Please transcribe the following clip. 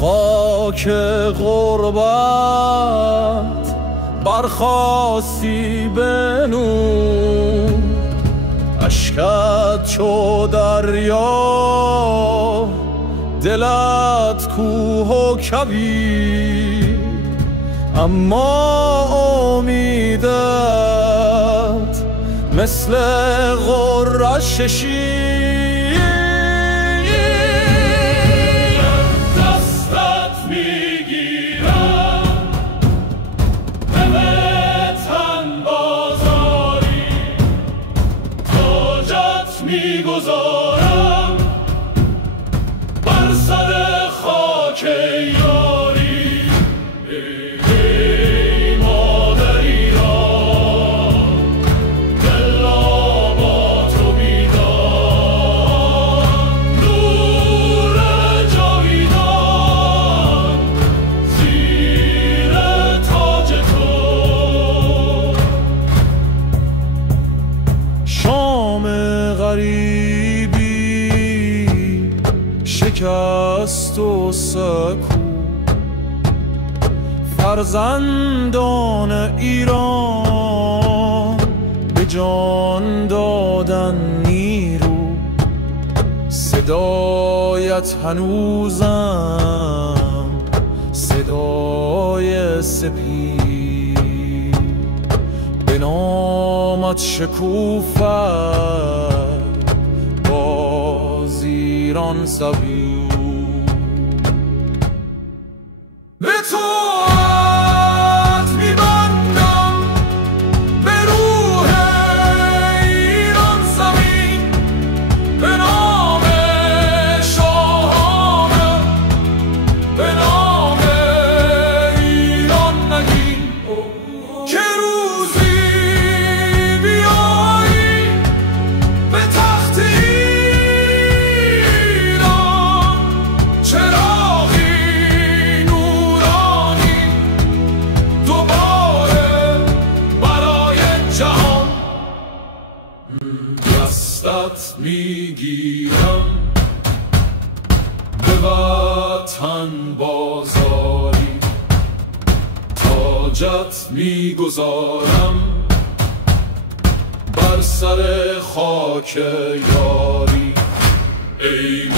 خاک غربت برخاستی به نور، اشکت چو دریا، دلت کوه و کویر، اما امیدت مثل غرش شیر. دستت میگیرم به وطن بازاری، تاجت میگذارم بر سر خاک یاری. ای مادر ایران، دلا با تو بیدار، نور جاویدان زیر تاج تو. شام غریبی شکست و سکو، فرزندان ایران به جان دادن نیرو. صدایت هنوزم صدای سپید، به نامت شکوفت باز ایران سوی. به توات میبندم به روح ایران زمین، به نام شاهانه، به نام ایران نگین، که روزی بیایی به تخت ایران، چراغی نورانی دوباره برای جهان. دستت میگیرم به وطن بازاری، تاجت میگذارم بر سر خاک یاری. ای